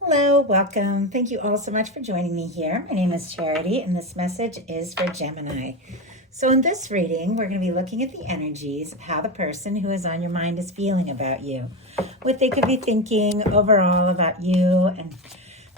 Hello, welcome. Thank you all so much for joining me here. My name is Charity, and this message is for Gemini. So, in this reading, we're going to be looking at the energies of how the person who is on your mind is feeling about you, what they could be thinking overall about you and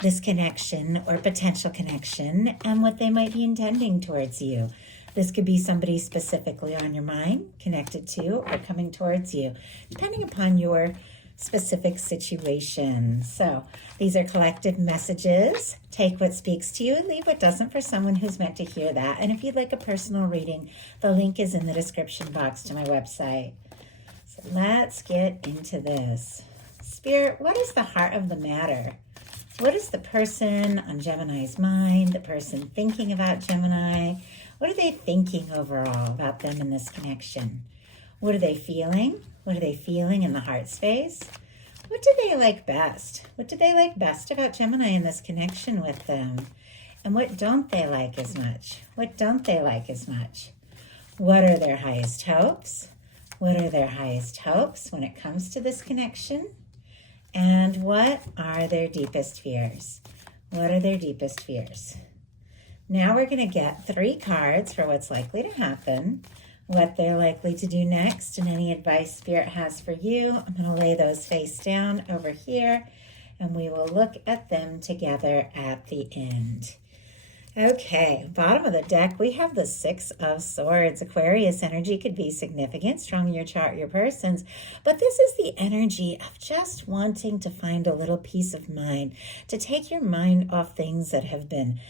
this connection or potential connection, and what they might be intending towards you. This could be somebody specifically on your mind, connected to, or coming towards you, depending upon your specific situation. So these are collective messages. Take what speaks to you and leave what doesn't for someone who's meant to hear that. And if you'd like a personal reading, the link is in the description box to my website. So let's get into this. Spirit, what is the heart of the matter? What is the person on Gemini's mind, the person thinking about Gemini? What are they thinking overall about them in this connection? What are they feeling? What are they feeling in the heart space? What do they like best? What do they like best about Gemini in this connection with them? And what don't they like as much? What don't they like as much? What are their highest hopes? What are their highest hopes when it comes to this connection? And what are their deepest fears? What are their deepest fears? Now we're going to get 3 cards for what's likely to happen, what they're likely to do next, and any advice Spirit has for you. I'm going to lay those face down over here, and we will look at them together at the end. Okay, bottom of the deck, we have the 6 of Swords. Aquarius energy could be significant, strong in your chart, your person's, but this is the energy of just wanting to find a little peace of mind, to take your mind off things that have been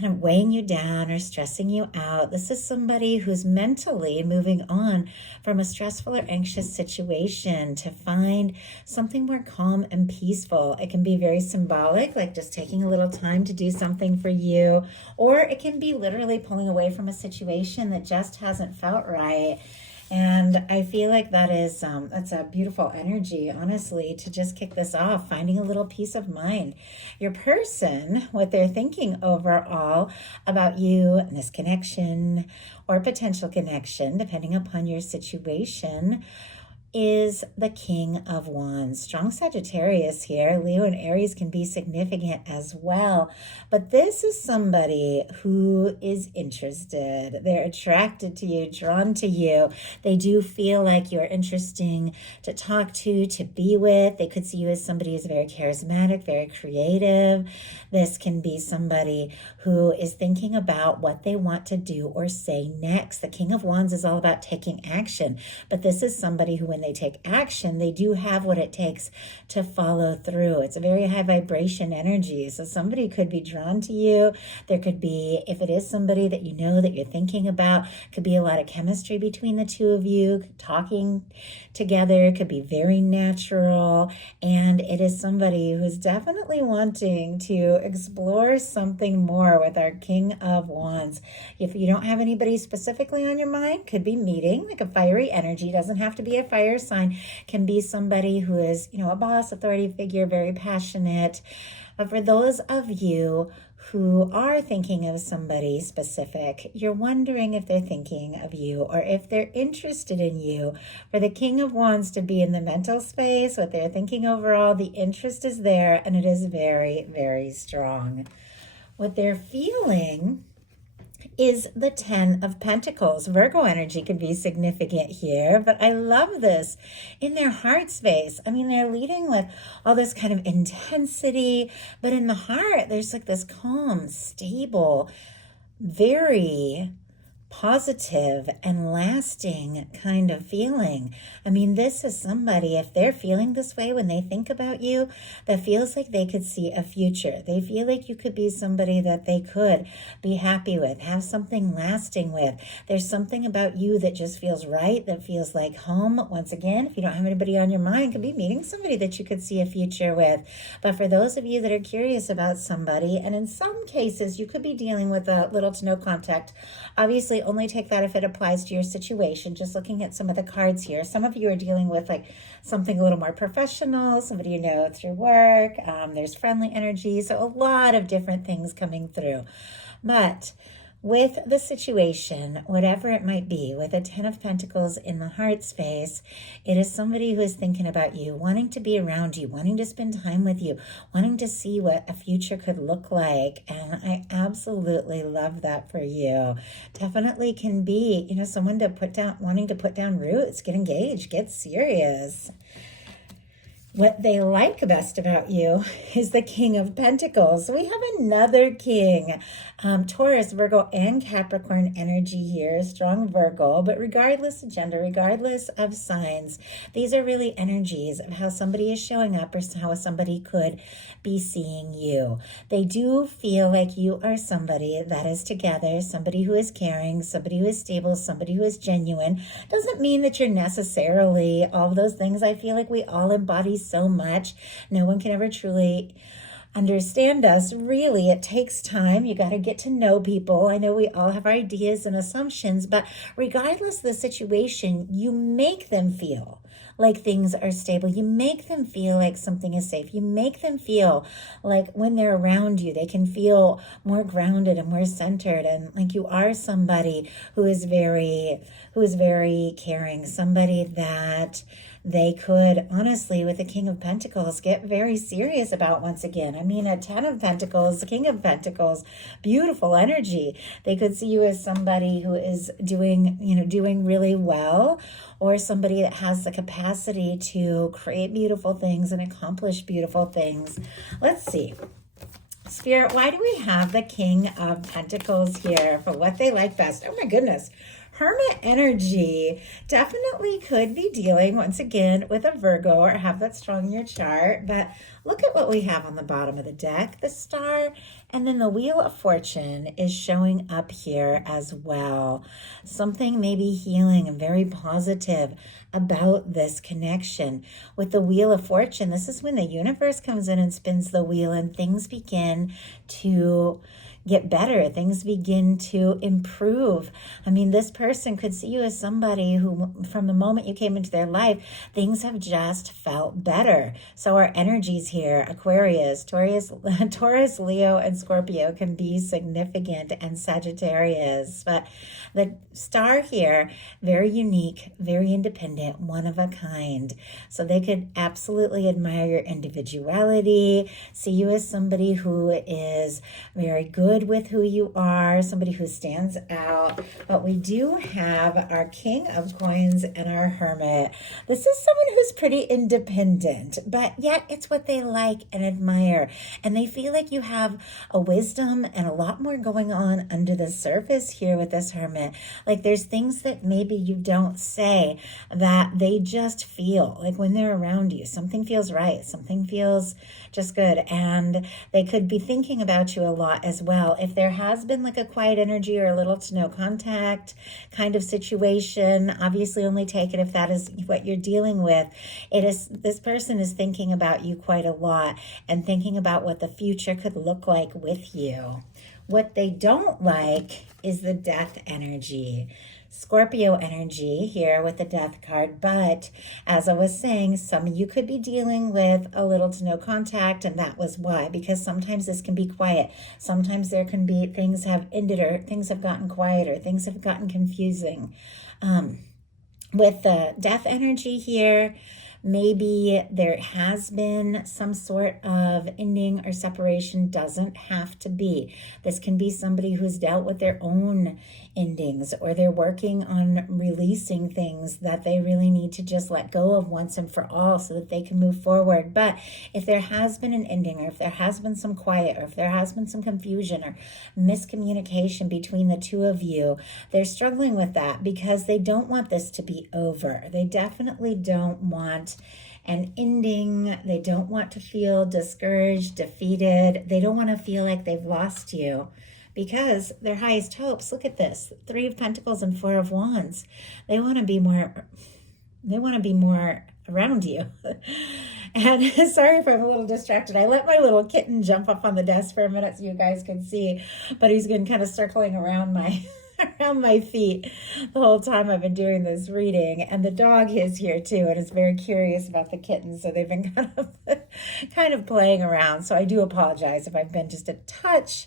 kind of weighing you down or stressing you out. This is somebody who's mentally moving on from a stressful or anxious situation to find something more calm and peaceful. It can be very symbolic, like just taking a little time to do something for you, or it can be literally pulling away from a situation that just hasn't felt right. And I feel like that's a beautiful energy, honestly, to just kick this off, finding a little peace of mind. Your person, what they're thinking overall about you and this connection or potential connection, depending upon your situation, is the King of Wands. Strong Sagittarius here. Leo and Aries can be significant as well. But this is somebody who is interested. They're attracted to you, drawn to you. They do feel like you're interesting to talk to be with. They could see you as somebody who's very charismatic, very creative. This can be somebody who is thinking about what they want to do or say next. The King of Wands is all about taking action. But this is somebody who, when they take action, they do have what it takes to follow through. It's a very high vibration energy. So somebody could be drawn to you. There could be, if it is somebody that you know that you're thinking about, could be a lot of chemistry between the two of you. Talking together could be very natural. And it is somebody who's definitely wanting to explore something more with our King of Wands. If you don't have anybody specifically on your mind, could be meeting, like a fiery energy. Doesn't have to be a fire sign, can be somebody who is, a boss, authority figure, very passionate. But for those of you who are thinking of somebody specific, you're wondering if they're thinking of you or if they're interested in you. For the King of Wands to be in the mental space, what they're thinking overall, the interest is there, and it is very, very strong. What they're feeling is the 10 of Pentacles. Virgo energy could be significant here, but I love this in their heart space. I mean, they're leading with all this kind of intensity, but in the heart, there's like this calm, stable, very positive and lasting kind of feeling. I mean, this is somebody, if they're feeling this way when they think about you, that feels like they could see a future. They feel like you could be somebody that they could be happy with, have something lasting with. There's something about you that just feels right, that feels like home. Once again, if you don't have anybody on your mind, could be meeting somebody that you could see a future with. But for those of you that are curious about somebody, and in some cases, you could be dealing with a little to no contact. Obviously, only take that if it applies to your situation. Just looking at some of the cards here. Some of you are dealing with like something a little more professional, somebody you know through work. There's friendly energy. So a lot of different things coming through. But with the situation, whatever it might be, with a 10 of Pentacles in the heart space, it is somebody who is thinking about you, wanting to be around you, wanting to spend time with you, wanting to see what a future could look like. And I absolutely love that for you. Definitely can be, someone to put down, wanting to put down roots, get engaged, get serious. What they like best about you is the King of Pentacles. We have another king. Taurus, Virgo, and Capricorn energy here. Strong Virgo. But regardless of gender, regardless of signs, these are really energies of how somebody is showing up or how somebody could be seeing you. They do feel like you are somebody that is together, somebody who is caring, somebody who is stable, somebody who is genuine. Doesn't mean that you're necessarily all of those things. I feel like we all embody so much. No one can ever truly understand us. Really, it takes time. You got to get to know people. I know we all have ideas and assumptions, but regardless of the situation, you make them feel like things are stable. You make them feel like something is safe. You make them feel like when they're around you, they can feel more grounded and more centered, and like you are somebody who is very caring, somebody that they could, honestly, with the King of Pentacles, get very serious about once again. I mean, a 10 of Pentacles, the King of Pentacles, beautiful energy. They could see you as somebody who is doing really well, or somebody that has the capacity to create beautiful things and accomplish beautiful things. Let's see. Spirit, why do we have the King of Pentacles here for what they like best? Oh my goodness. Hermit energy definitely could be dealing once again with a Virgo or have that strong in your chart. But look at what we have on the bottom of the deck, the Star, and then the Wheel of Fortune is showing up here as well. Something maybe healing and very positive about this connection. With the Wheel of Fortune, this is when the universe comes in and spins the wheel and things begin to get better. Things begin to improve. I mean, this person could see you as somebody who, from the moment you came into their life, things have just felt better. So our energies here, Aquarius, Taurus, Leo, and Scorpio can be significant, and Sagittarius. But the Star here, very unique, very independent, one of a kind. So they could absolutely admire your individuality, see you as somebody who is very good with who you are, somebody who stands out. But we do have our King of Coins and our Hermit. This is someone who's pretty independent, but yet it's what they like and admire. And they feel like you have a wisdom and a lot more going on under the surface here with this Hermit. Like there's things that maybe you don't say that they just feel like when they're around you. Something feels right. Something feels just good. And they could be thinking about you a lot as well. If there has been like a quiet energy or a little to no contact kind of situation, obviously only take it if that is what you're dealing with. This person is thinking about you quite a lot and thinking about what the future could look like with you. What they don't like is the Death energy. Scorpio energy here with the Death card. But as I was saying, some of you could be dealing with a little to no contact, and that was why, because sometimes this can be quiet. Sometimes there can be things have ended or things have gotten quieter, things have gotten confusing. With the Death energy here, maybe there has been some sort of ending or separation. Doesn't have to be. This can be somebody who's dealt with their own endings, or they're working on releasing things that they really need to just let go of once and for all so that they can move forward. But if there has been an ending, or if there has been some quiet, or if there has been some confusion or miscommunication between the two of you, they're struggling with that because they don't want this to be over. They definitely don't want an ending. They don't want to feel discouraged, defeated. They don't want to feel like they've lost you, because their highest hopes, look at this, 3 of Pentacles and 4 of Wands. They want to be more around you. And sorry if I'm a little distracted. I let my little kitten jump up on the desk for a minute so you guys could see, but he's been kind of circling around my feet the whole time I've been doing this reading. And the dog is here too and is very curious about the kitten, so they've been kind of playing around. So I do apologize if I've been just a touch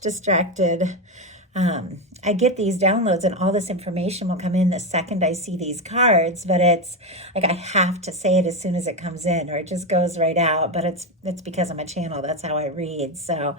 distracted. I get these downloads and all this information will come in the second I see these cards, but it's like I have to say it as soon as it comes in, or it just goes right out. But it's because I'm a channel. That's how I read. So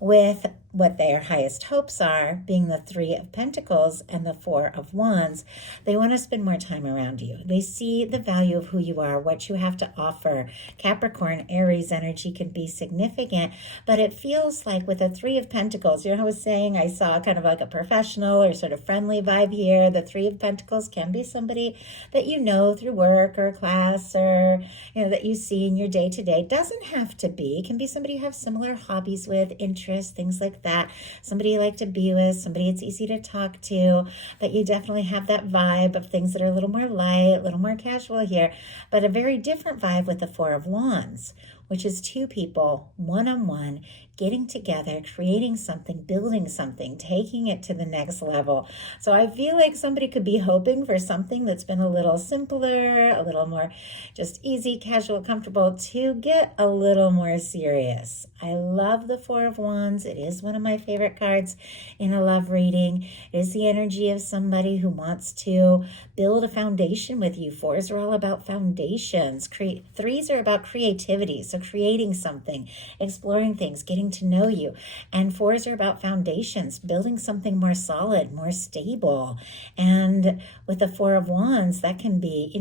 with what their highest hopes are, being the Three of Pentacles and the Four of Wands, they want to spend more time around you. They see the value of who you are, what you have to offer. Capricorn, Aries energy can be significant, but it feels like with the Three of Pentacles, you know, I was saying I saw kind of like a professional or sort of friendly vibe here. The Three of Pentacles can be somebody that you know through work or class, or, you know, that you see in your day-to-day. Doesn't have to be. It can be somebody you have similar hobbies with, interests, things like that. Somebody you like to be with, somebody it's easy to talk to, but you definitely have that vibe of things that are a little more light, a little more casual here, but a very different vibe with the Four of Wands, which is two people one-on-one getting together, creating something, building something, taking it to the next level. So I feel like somebody could be hoping for something that's been a little simpler, a little more just easy, casual, comfortable, to get a little more serious. I love the Four of Wands. It is one of my favorite cards in a love reading. It is the energy of somebody who wants to build a foundation with you. Fours are all about foundations. Threes are about creativity. So creating something, exploring things, getting to know you. And fours are about foundations, building something more solid, more stable. And with the Four of Wands, that can be,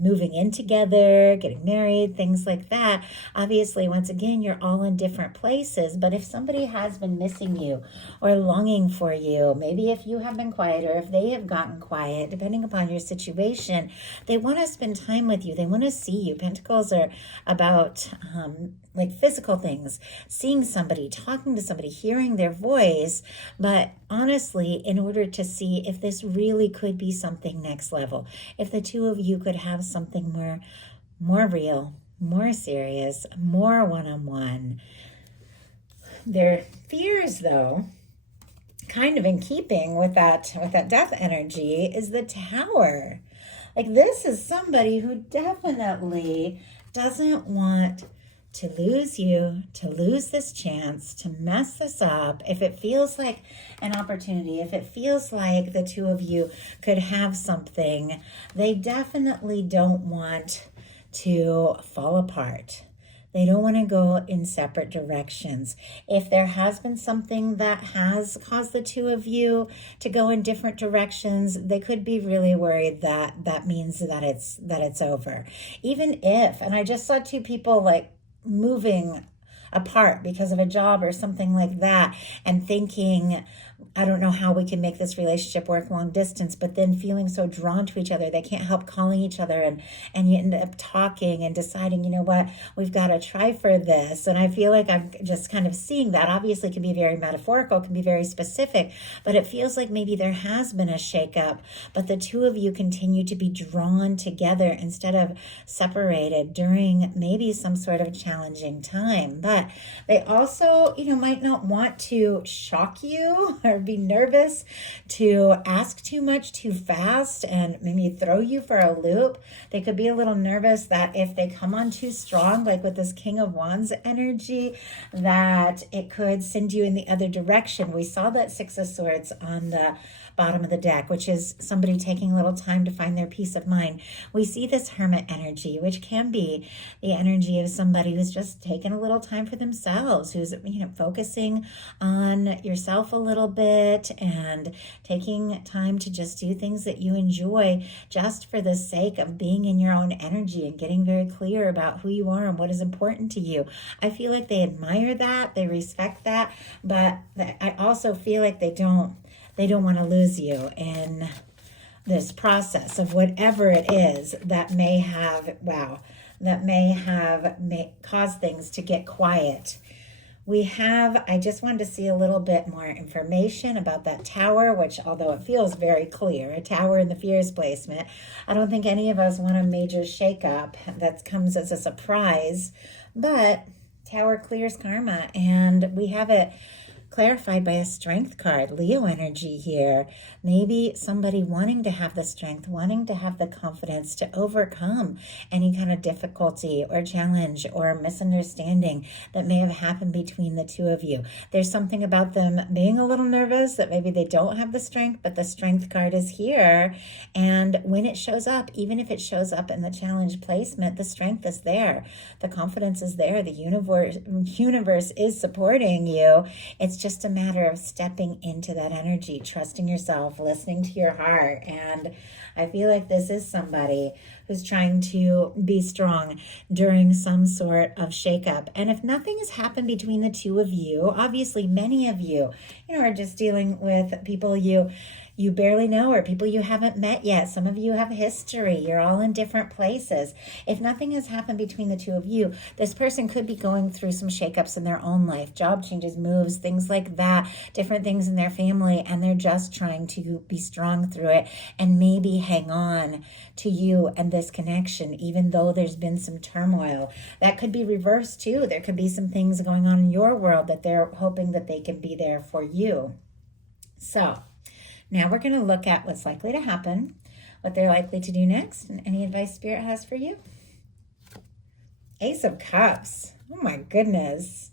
moving in together, getting married, things like that. Obviously, once again, you're all in different places, but if somebody has been missing you or longing for you, maybe if you have been quiet or if they have gotten quiet, depending upon your situation, they want to spend time with you. They want to see you. Pentacles are about like physical things, seeing somebody, talking to somebody, hearing their voice. But honestly, in order to see if this really could be something next level, if the two of you could have something more real, more serious, more one-on-one. Their fears, though, kind of in keeping with that death energy, is the Tower. Like, this is somebody who definitely doesn't want to lose you, to lose this chance, to mess this up. If it feels like an opportunity, if it feels like the two of you could have something, they definitely don't want to fall apart. They don't want to go in separate directions. If there has been something that has caused the two of you to go in different directions, they could be really worried that that means that it's over. Even if, and I just saw two people like moving apart because of a job or something like that, and thinking, I don't know how we can make this relationship work long distance, but then feeling so drawn to each other, they can't help calling each other, and you end up talking and deciding, you know what, we've got to try for this. And I feel like I'm just kind of seeing that. Obviously, it can be very metaphorical, can be very specific, but it feels like maybe there has been a shakeup, but the two of you continue to be drawn together instead of separated during maybe some sort of challenging time. But they also, might not want to shock you or be nervous to ask too much too fast and maybe throw you for a loop. They could be a little nervous that if they come on too strong, like with this King of Wands energy, that it could send you in the other direction. We saw that Six of Swords on the bottom of the deck, which is somebody taking a little time to find their peace of mind. We see this Hermit energy, which can be the energy of somebody who's just taking a little time for themselves, who's focusing on yourself a little bit and taking time to just do things that you enjoy just for the sake of being in your own energy and getting very clear about who you are and what is important to you. I feel like they admire that, they respect that, but I also feel like they don't want to lose you in this process of whatever it is that may have caused things to get quiet. I just wanted to see a little bit more information about that Tower, which, although it feels very clear, a Tower in the fears placement, I don't think any of us want a major shakeup that comes as a surprise, but Tower clears karma, and we have it clarified by a strength card, Leo energy here. Maybe somebody wanting to have the strength, wanting to have the confidence to overcome any kind of difficulty or challenge or misunderstanding that may have happened between the two of you. There's something about them being a little nervous that maybe they don't have the strength, but the strength card is here. And when it shows up, even if it shows up in the challenge placement, the strength is there. The confidence is there. The universe is supporting you. It's just a matter of stepping into that energy, trusting yourself, listening to your heart. And I feel like this is somebody who's trying to be strong during some sort of shakeup. And if nothing has happened between the two of you, obviously many of you, are just dealing with people you barely know or people you haven't met yet. Some of you have history. You're all in different places. If nothing has happened between the two of you, this person could be going through some shakeups in their own life, job changes, moves, things like that, different things in their family, and they're just trying to be strong through it and maybe hang on to you and this connection, even though there's been some turmoil. That could be reversed too. There could be some things going on in your world that they're hoping that they can be there for you. So, now we're going to look at what's likely to happen, what they're likely to do next, and any advice Spirit has for you. Ace of Cups. Oh my goodness.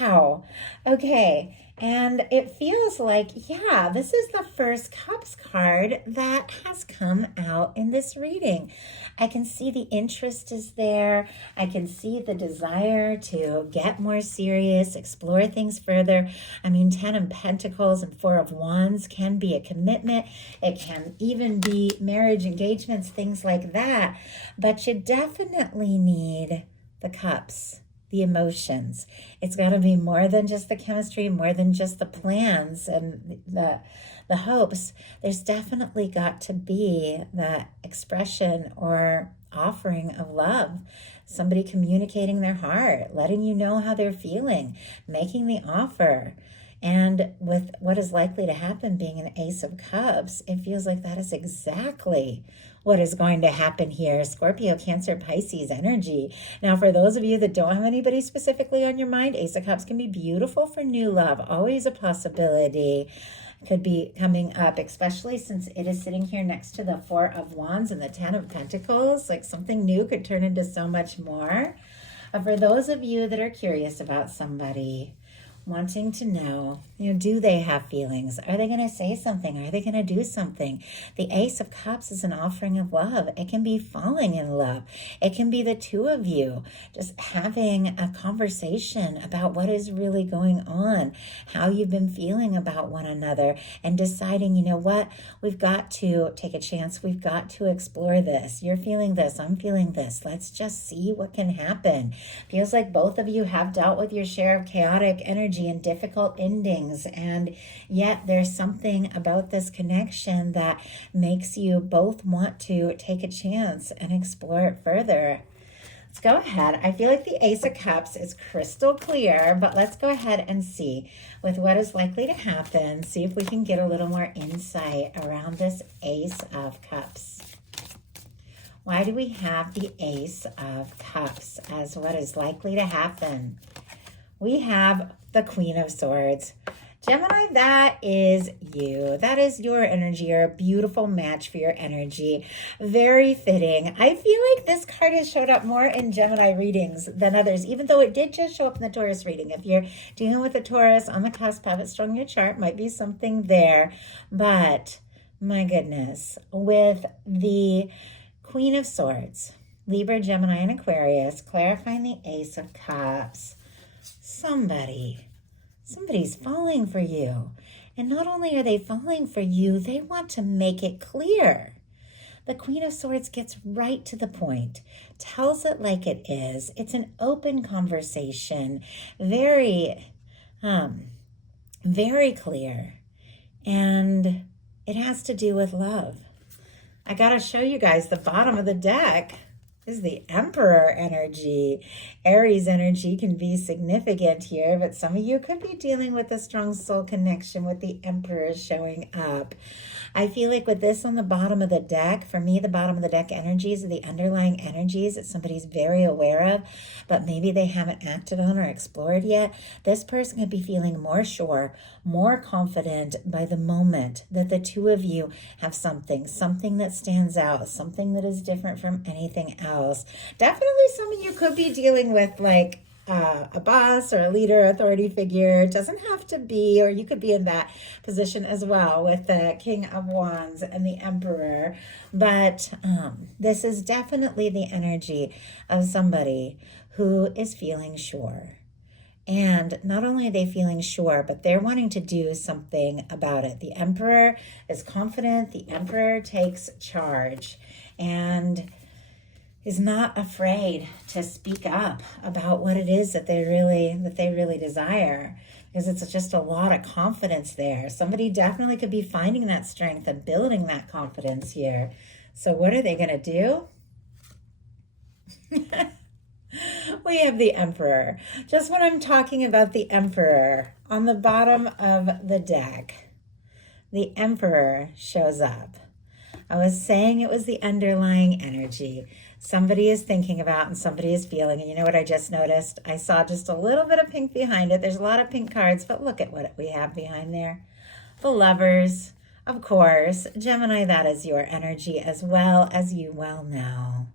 Wow. Okay. And it feels like, this is the first Cups card that has come out in this reading. I can see the interest is there. I can see the desire to get more serious, explore things further. I mean, 10 of Pentacles and 4 of Wands can be a commitment. It can even be marriage, engagements, things like that. But you definitely need the Cups. The emotions. It's got to be more than just the chemistry, more than just the plans and the hopes. There's definitely got to be that expression or offering of love. Somebody communicating their heart, letting you know how they're feeling, making the offer. And with what is likely to happen being an Ace of Cups, it feels like that is exactly what is going to happen here. Scorpio, Cancer, Pisces energy. Now, for those of you that don't have anybody specifically on your mind, Ace of Cups can be beautiful for new love. Always a possibility. Could be coming up, especially since it is sitting here next to the 4 of Wands and the 10 of Pentacles. Like something new could turn into so much more. For those of you that are curious about somebody, wanting to know, do they have feelings? Are they going to say something? Are they going to do something? The Ace of Cups is an offering of love. It can be falling in love. It can be the two of you just having a conversation about what is really going on, how you've been feeling about one another, and deciding, what, we've got to take a chance. We've got to explore this. You're feeling this. I'm feeling this. Let's just see what can happen. Feels like both of you have dealt with your share of chaotic energy and difficult endings, and yet there's something about this connection that makes you both want to take a chance and explore it further. Let's go ahead. I feel like the Ace of Cups is crystal clear, but let's go ahead and see with what is likely to happen. See if we can get a little more insight around this Ace of Cups. Why do we have the Ace of Cups as what is likely to happen? We have the Queen of Swords. Gemini, that is you. That is your energy. You're a beautiful match for your energy. Very fitting. I feel like this card has showed up more in Gemini readings than others, even though it did just show up in the Taurus reading. If you're dealing with a Taurus on the cusp, have it strong in your chart, might be something there. But my goodness, with the Queen of Swords, Libra, Gemini, and Aquarius, clarifying the Ace of Cups, somebody's falling for you. And not only are they falling for you, they want to make it clear. The Queen of Swords gets right to the point, tells it like it is. It's an open conversation, very clear. And it has to do with love. I got to show you guys the bottom of the deck. This is the Emperor energy. Aries energy can be significant here, but some of you could be dealing with a strong soul connection with the Emperor showing up. I feel like with this on the bottom of the deck, for me, the bottom of the deck energies are the underlying energies that somebody's very aware of, but maybe they haven't acted on or explored yet. This person could be feeling more sure, more confident by the moment that the two of you have something that stands out, something that is different from anything else. Definitely some of you could be dealing with like a boss or a leader, authority figure. It doesn't have to be, or you could be in that position as well with the King of Wands and the Emperor. But this is definitely the energy of somebody who is feeling sure. And not only are they feeling sure, but they're wanting to do something about it. The Emperor is confident. The Emperor takes charge and is not afraid to speak up about what it is that they really desire, because it's just a lot of confidence there. Somebody definitely could be finding that strength and building that confidence here. So what are they going to do? We have the Emperor. Just when I'm talking about the Emperor, on the bottom of the deck, the Emperor shows up. I was saying it was the underlying energy. Somebody is thinking about and somebody is feeling. And you know what I just noticed? I saw just a little bit of pink behind it. There's a lot of pink cards, but look at what we have behind there. The Lovers, of course. Gemini, that is your energy as well, as you well know.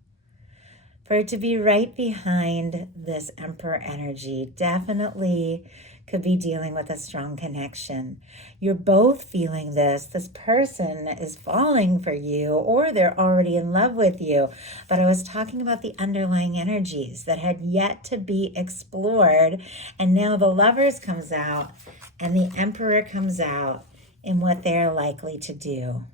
For it to be right behind this Emperor energy definitely could be dealing with a strong connection. You're both feeling this. This person is falling for you, or they're already in love with you. But I was talking about the underlying energies that had yet to be explored. And now the Lovers comes out and the Emperor comes out in what they're likely to do.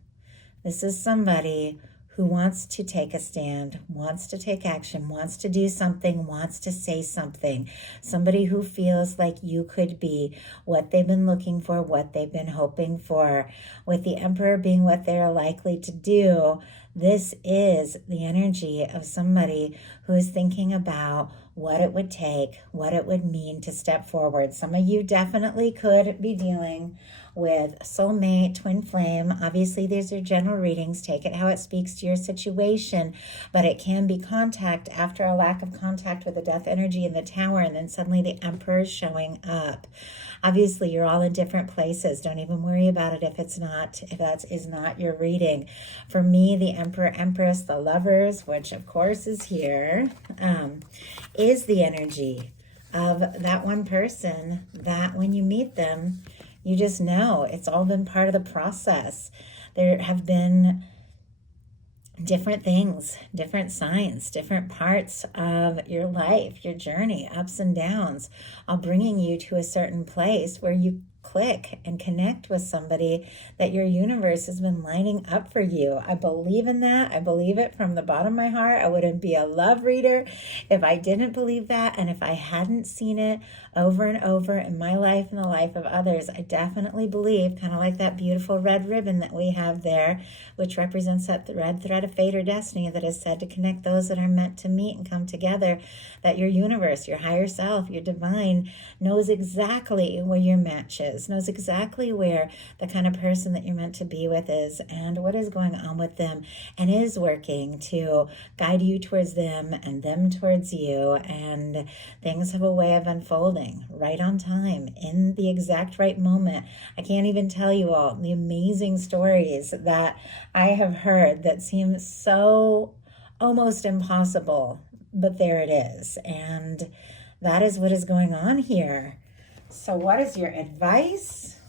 This is somebody who wants to take a stand, wants to take action, wants to do something, wants to say something. Somebody who feels like you could be what they've been looking for, what they've been hoping for. With the Emperor being what they're likely to do, this is the energy of somebody who is thinking about what it would take, what it would mean to step forward. Some of you definitely could be dealing with soulmate, twin flame. Obviously, these are general readings. Take it how it speaks to your situation, but it can be contact after a lack of contact with the death energy in the Tower, and then suddenly the Emperor is showing up. Obviously, you're all in different places. Don't even worry about it if that is not your reading. For me, the Emperor, Empress, the Lovers, which of course is here, is the energy of that one person that when you meet them, you just know it's all been part of the process. There have been different things, different signs, different parts of your life, your journey, ups and downs, all bringing you to a certain place where you click and connect with somebody that your universe has been lining up for you. I believe in that. I believe it from the bottom of my heart. I wouldn't be a love reader if I didn't believe that, and if I hadn't seen it over and over in my life and the life of others. I definitely believe, kind of like that beautiful red ribbon that we have there, which represents that red thread of fate or destiny that is said to connect those that are meant to meet and come together, that your universe, your higher self, your divine knows exactly where your match is, knows exactly where the kind of person that you're meant to be with is and what is going on with them, and is working to guide you towards them and them towards you. And things have a way of unfolding right on time, in the exact right moment. I can't even tell you all the amazing stories that I have heard that seem so almost impossible, but there it is. And that is what is going on here. So what is your advice?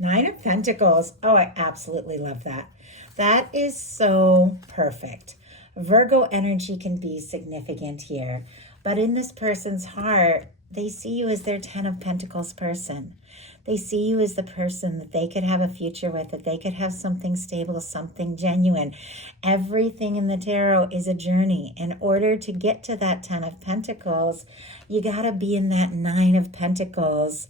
Nine of Pentacles. Oh, I absolutely love that. That is so perfect. Virgo energy can be significant here, but in this person's heart, they see you as their 10 of Pentacles person. They see you as the person that they could have a future with, that they could have something stable, something genuine. Everything in the tarot is a journey. In order to get to that 10 of Pentacles, you got to be in that 9 of Pentacles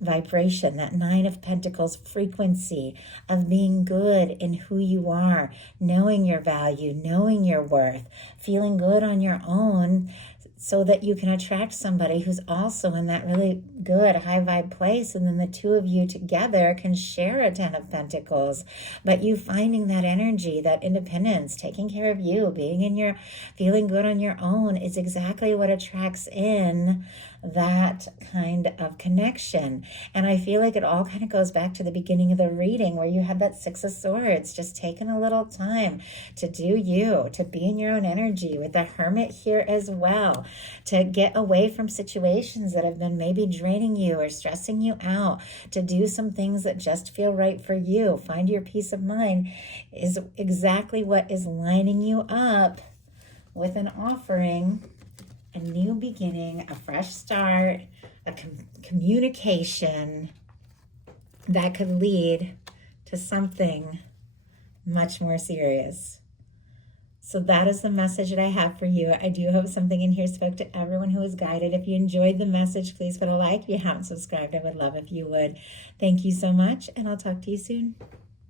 vibration, that Nine of Pentacles frequency of being good in who you are, knowing your value, knowing your worth, feeling good on your own, so that you can attract somebody who's also in that really good high vibe place. And then the two of you together can share a Ten of Pentacles. But you finding that energy, that independence, taking care of you, being in your, feeling good on your own is exactly what attracts in that kind of connection. And I feel like it all kind of goes back to the beginning of the reading where you had that Six of Swords, just taking a little time to do you, to be in your own energy, with the Hermit here as well, to get away from situations that have been maybe draining you or stressing you out, to do some things that just feel right for you. Find your peace of mind is exactly what is lining you up with an offering, a new beginning, a fresh start, a communication that could lead to something much more serious. So that is the message that I have for you. I do hope something in here spoke to everyone who was guided. If you enjoyed the message, please put a like. If you haven't subscribed, I would love if you would. Thank you so much, and I'll talk to you soon.